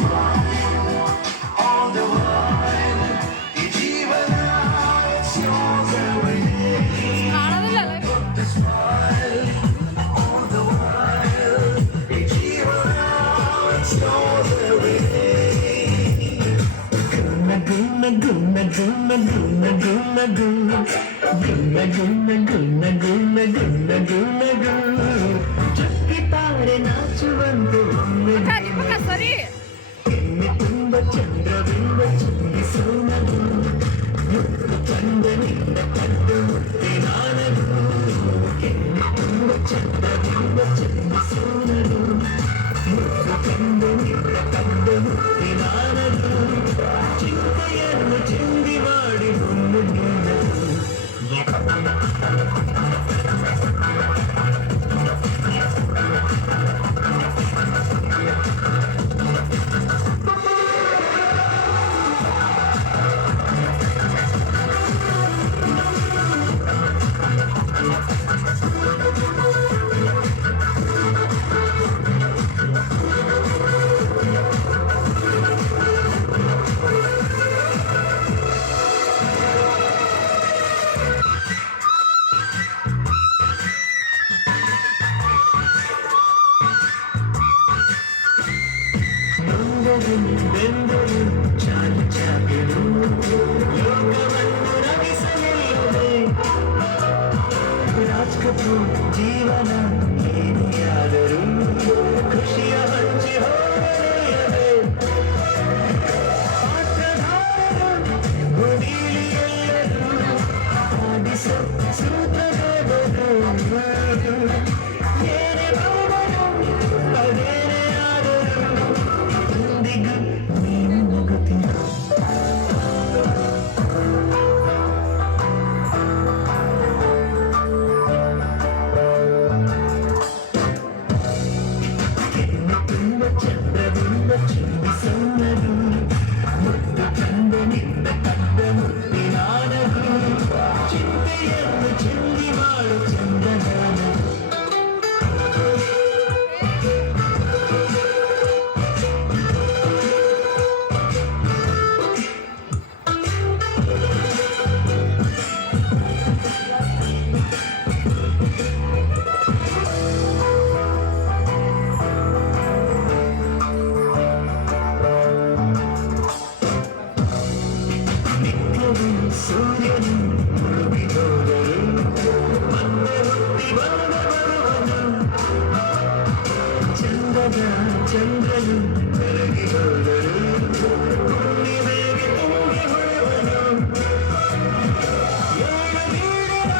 all the while ಈ ಜೀವನ it's yours every day the smile all the while ಈ ಜೀವನ it's yours every day guna guna guna guna guna guna guna guna guna guna guna guna guna ಚಕ್ಕಿತಾರೆ ನಾಚುವಂತೆ ಸರಿ ಎಣ್ಣೆ ತುಂಬ ಚಂದ್ರಬಿಂಬ ಚಿಂಗಿಸೋನದು ಚಂದನಿಂದ ಕದ್ದು ಮುತ್ತೆ ನಾನದು ಎಣ್ಣೆ ತುಂಬ ಚಂದ್ರಬಿಂಬ ಚಿಂಗಿಸೋನದು ಚಂದನಿಂದ ಕದ್ದು ಮುತ್ತೆ ನಾನದು ಚಿಂತೆಯನ್ನು ಚಿಂದಿ ಮಾಡಿ ಒಂದು ಬೆಂದರು ಚಾಲು ಚಾಪಿರು ಲೋಕವನ್ನು ರವಿಸಲಿಲ್ಲದೆ ರಾಜ್ ಕಪೂರ್ ಜೀವನ ಏನಿಯಾದರೂ ಖುಷಿಯ ಹಂಚಿ ಹೋಗಲಿಲ್ಲದೆ ಪಾತ್ರಧಾರರು ಗುಡಿಲಿ ಎಲ್ಲರೂ ಆಡಿಸೋ ಸೂತ್ರಗಳು ಏನೇ ಬರುವುದು ಅದೇನೇ ಆದರೂ ಎಂದಿಗೂ ನೀನು ನಗುತ್ತೀರ ತುಂಬ ಚಂದ್ರಬಿಂಬ ಚಿಂಬಿಸೋನದು ಮುದ್ದು ಚಂದನಿಂದ ಕದ್ದ ಮುತ್ತಿನಾನದು ಚಿಂತೆಯನ್ನು ಚಿಂದಿ ಮಾಡು ಚಂದನಾನದು ಸೂರ್ಯನು ಮುಳುಗಿದೋದರು ಮತ್ತೆ ಹುಟ್ಟಿ ಬಂದ ಬರುವನು ಚಂದದ ಚಂದ್ರನು ಬೆಳಗಿ ಹೋದರು ಹುಣ್ಣಿಮೆಗೆ ತುಂಬಿ ಹೊಳೆವನು ಏನು ನೀಡಿದ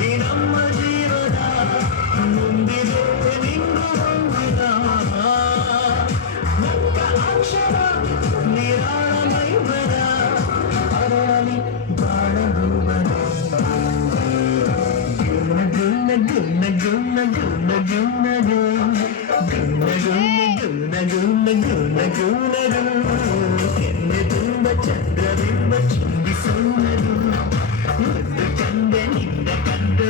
ಈ ನಮ್ಮ ಜೀವನ ಮುಂದಿದೆ ನಿಂದು ಹೊಂದಿದ ನಕ್ಕ ಅಕ್ಷರ ನಿರಾಳ ಮೈಮನ ಅರಳಿ ಬಾಳಗುವನ ಗುಣ ಗುಣ ಗುಣ ಗುಣ ಗುಣ ಗುಣ ಗುಣ ಗುಣ ಗುಣ ಗುಣ ಗುಣ ಎಣ್ಣೆ ತುಂಬ ಚಂದ್ರಬಿಂಬ ಚಿಂಬಿಸೋನದು ಮುದ್ದು ಚಂದನಿಂದ ಕಂದ